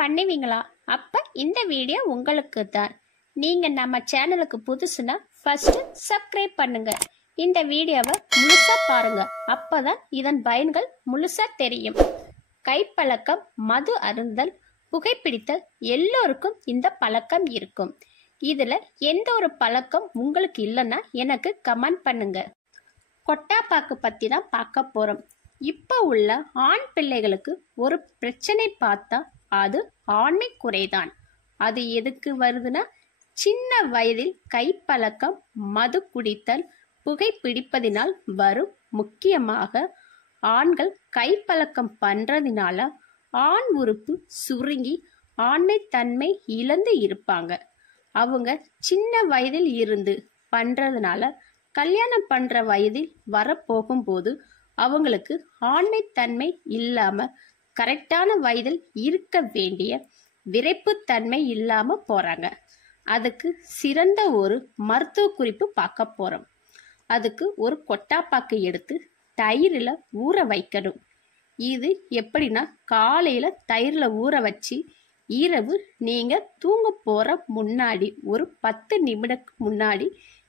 பண்ணுவீங்களா? அப்ப இந்த வீடியோ உங்களுக்கு தான். நீங்க நம்ம சேனலுக்கு புதுசுனா ஃபர்ஸ்ட் சப்ஸ்கிரைப் பண்ணுங்க. இந்த வீடியோவை முழுசா பாருங்க. அப்பதான் இதன் பயன்கள் முழுசா தெரியும். கைப்பழக்கம், மது அருந்தல், புகைப்பிடித்தல் எல்லோருக்கும் இந்த பழக்கம் இருக்கும். இதுல எந்த ஒரு பழக்கம் உங்களுக்கு இல்லைன்னா எனக்கு கமெண்ட் பண்ணுங்க. கொட்டாப்பாக்கு பத்தி தான் பார்க்க போறோம். இப்ப உள்ள ஆண் பிள்ளைகளுக்கு ஒரு பிரச்சனை பார்த்தா அது ஆண்மை குறைதான். அது எதுக்கு வருதுன்னா, சின்ன வயதில் கைப்பழக்கம், மது குடித்தல், புகைப்பிடிப்பதினால் வரும். முக்கியமாக ஆண்கள் கைப்பழக்கம் பண்றதுனால ஆண் உறுப்பு சுருங்கி ஆண்மை தன்மை இழந்து இருப்பாங்க. அவங்க சின்ன வயதில் இருந்து பண்றதுனால கல்யாணம் பண்ற வயதில் வரப்போகும்போது அவங்களுக்கு ஆண்மை தன்மை இல்லாம கரெக்டான வயதில் இருக்க வேண்டிய விரைப்பு தன்மை இல்லாம போறாங்க. அதுக்கு சிறந்த ஒரு மருத்துவ குறிப்பு பார்க்க போறோம். அதுக்கு ஒரு கொட்டாப்பாக்கு எடுத்து தயிரில் ஊற வைக்கணும். இது எப்படின்னா, காலையில தயிரில் ஊற வச்சு இரவு நீங்க தூங்க போற முன்னாடி ஒரு 10 நிமிடத்துக்கு முன்னாடி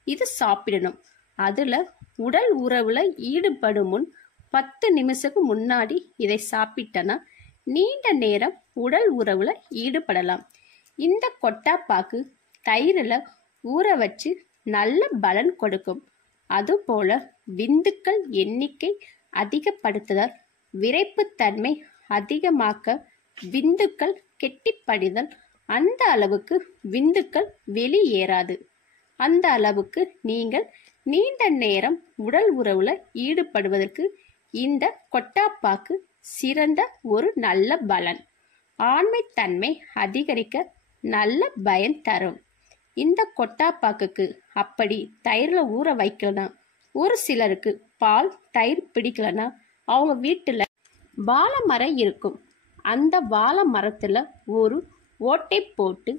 இது சாப்பிடணும். அதுல உடல் உறவுல ஈடுபடும் முன் 10 நிமிஷத்துக்கு முன்னாடி இதை சாப்பிட்டனா நீண்ட நேரம் உடல் உறவுல ஈடுபடலாம். இந்த கொட்டாப்பாக்கு தயிரில் ஊற வச்சு நல்ல பலன் கொடுக்கும். அதுபோல விந்துக்கள் எண்ணிக்கை அதிகப்படுத்துதல், விரைப்பு தன்மை அதிகமாக்க, விந்துக்கள் கெட்டிப்படிதல், அந்த அளவுக்கு விந்துக்கள் வெளியேறாது. அந்த அளவுக்கு நீங்கள் நீண்ட நேரம் உடல் உறவுல ஈடுபடுவதற்கு இந்த கொட்டாப்பாக்கு சிறந்த ஒரு நல்ல பலன். ஆண்மை தன்மை அதிகரிக்க நல்ல பயன் தரும். இந்த கொட்டாப்பாக்குக்கு அப்படி தயிரில் ஊற வைக்கலாம். ஒரு சிலருக்கு பால் தயிர் பிடிக்கலன்னா அவங்க வீட்டுல வாழை மரம் இருக்கும். அந்த வாழை மரத்துல ஒரு ஓட்டை போட்டு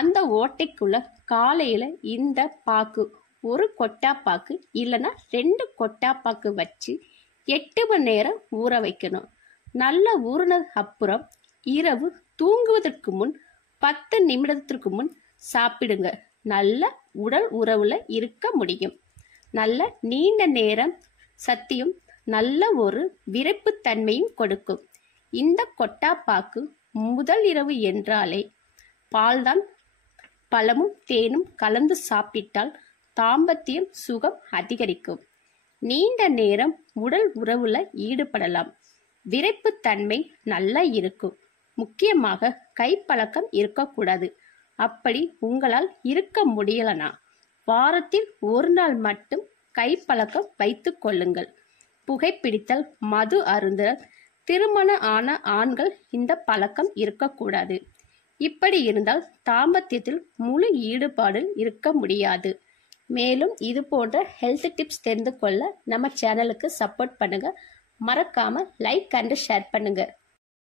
அந்த ஓட்டைக்குள்ள காலையில இந்த பாக்கு, ஒரு கொட்டாப்பாக்கு இல்லைன்னா 2 கொட்டாப்பாக்கு வச்சு 8 மணி நேரம் ஊற வைக்கணும். நல்லா ஊறினதுக்கு அப்புறம் இரவு தூங்குவதற்கு முன் 10 நிமிடத்திற்கு முன் சாப்பிடுங்க. நல்ல உடல் உறவுல இருக்க முடியும். நல்ல நீண்ட நேரம் சத்தியும் நல்ல ஒரு விரைப்பு தன்மையும் கொடுக்கும். இந்த கொட்டாப்பாக்கு முதல் இரவு என்றாலே பால்தான், பழமும் தேனும் கலந்து சாப்பிட்டால் தாம்பத்தியம் சுகம் அதிகரிக்கும். நீண்ட நேரம் உடல் உறவுல ஈடுபடலாம். விரைப்பு தன்மை நல்லா இருக்கும். முக்கியமாக கைப்பழக்கம் இருக்கக்கூடாது. அப்படி உங்களால் இருக்க முடியலனா வாரத்தில் ஒரு நாள் மட்டும் கைப்பழக்கம் வைத்துக் கொள்ளுங்கள். புகைப்பிடித்தல், மது அருந்தல், திருமணம் ஆன ஆண்கள் இந்த பழக்கம் இருக்கக்கூடாது. இப்படி இருந்தால் தாம்பத்தியத்தில் முழு ஈடுபாடு இருக்க முடியாது. மேலும் இது போன்ற ஹெல்த் டிப்ஸ் தெரிந்து கொள்ள நம்ம சேனலுக்கு சப்போர்ட் பண்ணுங்க. மறக்காம லைக் அண்ட் ஷேர் பண்ணுங்க.